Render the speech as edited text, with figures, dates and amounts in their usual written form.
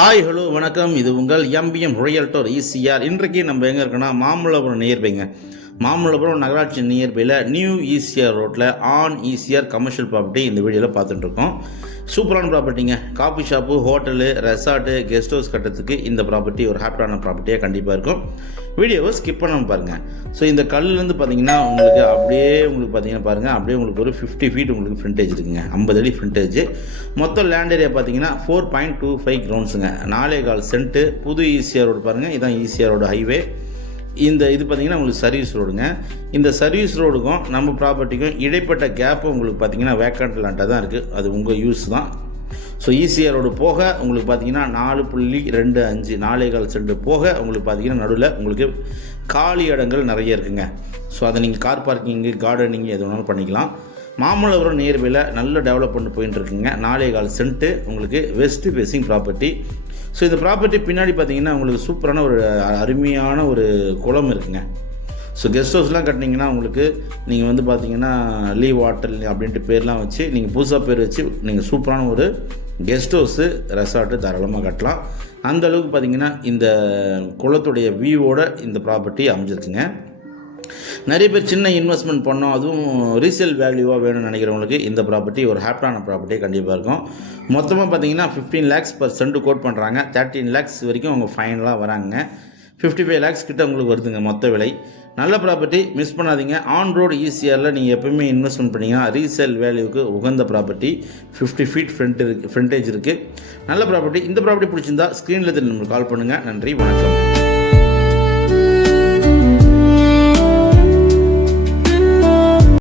Hi hello வணக்கம். இது உங்கள் எம்பிஎம் ரியல்டர் ஈசிஆர். இன்றைக்கு நம்ம எங்கே இருக்கோன்னா மாமல்லபுரம் நியர்பைங்க. மாமல்லபுரம் நகராட்சி நியர்பையில் நியூ ஈசிஆர் ரோட்டில் ஆன் ஈசிஆர் கமர்ஷியல் ப்ராப்பர்ட்டி இந்த வீடியோவில் பார்த்துட்டுருக்கோம். சூப்பரான ப்ராப்பர்ட்டிங்க. Coffee shop, hotel, resort, guest house கட்டுறதுக்கு இந்த ப்ராப்பர்ட்டி ஒரு ஹாப்பியான ப்ராப்பர்ட்டியாக கண்டிப்பாக இருக்கும். வீடியோவை ஸ்கிப் பண்ணாமல் பாருங்கள். ஸோ இந்த கல்லுலேருந்து பார்த்தீங்கன்னா உங்களுக்கு பார்த்தீங்கன்னா பாருங்கள், அப்படியே உங்களுக்கு ஒரு 50 ஃபீட் உங்களுக்கு ஃப்ரண்டேஜ் இருக்குங்க. 50 அடி ஃப்ரண்டேஜ். மொத்தம் லேண்ட் ஏரியா பார்த்தீங்கன்னா 4.25 கிரவுண்ட்ஸுங்க. 4.25 சென்ட்டு. புது ஈசிஆர் ரோடு பாருங்கள், இதுதான் ஈசிஆர் ரோடு ஹைவே. இது பார்த்தீங்கன்னா உங்களுக்கு சர்வீஸ் ரோடுங்க. இந்த சர்வீஸ் ரோடுக்கும் நம்ம ப்ராப்பர்ட்டிக்கும் இடைப்பட்ட கேப்பு உங்களுக்கு பார்த்தீங்கன்னா வேக்கண்ட் லேண்டாக தான் இருக்குது. அது உங்கள் யூஸ் தான். ஸோ ஈசிஆர் ரோடு போக உங்களுக்கு பார்த்தீங்கன்னா 4.25 4.25 சென்ட் போக உங்களுக்கு பார்த்தீங்கன்னா நடுவில் உங்களுக்கு காலி இடங்கள் நிறைய இருக்குங்க. ஸோ அதை நீங்கள் கார் பார்க்கிங்கு, கார்டனிங்கு எது வேணாலும் பண்ணிக்கலாம். மாமல்லபுரம் நியர்பையில் நல்ல டெவலப்மெண்ட் போயின்னு இருக்குங்க. 4.25 சென்ட்டு உங்களுக்கு வெஸ்ட் ஃபேஸிங் ப்ராப்பர்ட்டி. ஸோ இந்த ப்ராப்பர்ட்டி பின்னாடி பார்த்தீங்கன்னா உங்களுக்கு சூப்பரான ஒரு அருமையான ஒரு குளம் இருக்குங்க. ஸோ கெஸ்ட் ஹவுஸ்லாம் கட்டினீங்கன்னா உங்களுக்கு நீங்கள் பார்த்தீங்கன்னா லீவ் வாட்டர் அப்படின்ட்டு பேர்லாம் வச்சு நீங்கள் புதுசாக பேர் வச்சு நீங்கள் சூப்பரான ஒரு கெஸ்ட் ஹவுஸு, ரெசார்ட்டு தாராளமாக கட்டலாம். அந்த அளவுக்கு பார்த்தீங்கன்னா இந்த குளத்துடைய வியூவோட இந்த ப்ராப்பர்ட்டி அமைஞ்சிருக்குங்க. நிறைய பேர் சின்ன இன்வெஸ்ட்மெண்ட் பண்ணோம், அதுவும் ரீசேல் வேல்யூவாக வேணும்னு நினைக்கிறவங்களுக்கு இந்த ப்ராப்பர்ட்டி ஒரு ஹாப்பியான ப்ராப்பர்ட்டியே கண்டிப்பாக இருக்கும். மொத்தமாக பார்த்தீங்கன்னா 15 lakhs per சென்ட் கோட் பண்ணுறாங்க. 13 lakhs வரைக்கும் அவங்க ஃபைனலாக வராங்க. 55 lakhs கிட்ட உங்களுக்கு வருதுங்க மொத்த விலை. நல்ல ப்ராப்பர்ட்டி, மிஸ் பண்ணாதீங்க. ஆன் ரோடு ஈசிஆரில் நீங்கள் எப்போயுமே இன்வெஸ்ட்மெண்ட் பண்ணிங்கன்னா ரீசேல் வேல்யூவுக்கு உகந்த ப்ராப்பர்ட்டி. 50 ஃபீட் ஃப்ரண்டேஜ் இருக்குது. நல்ல ப்ராப்பர்ட்டி. இந்த ப்ராப்பர்ட்டி பிடிச்சிருந்தா ஸ்க்ரீனில் நம்மளுக்கு கால் பண்ணுங்கள். நன்றி, வணக்கம்.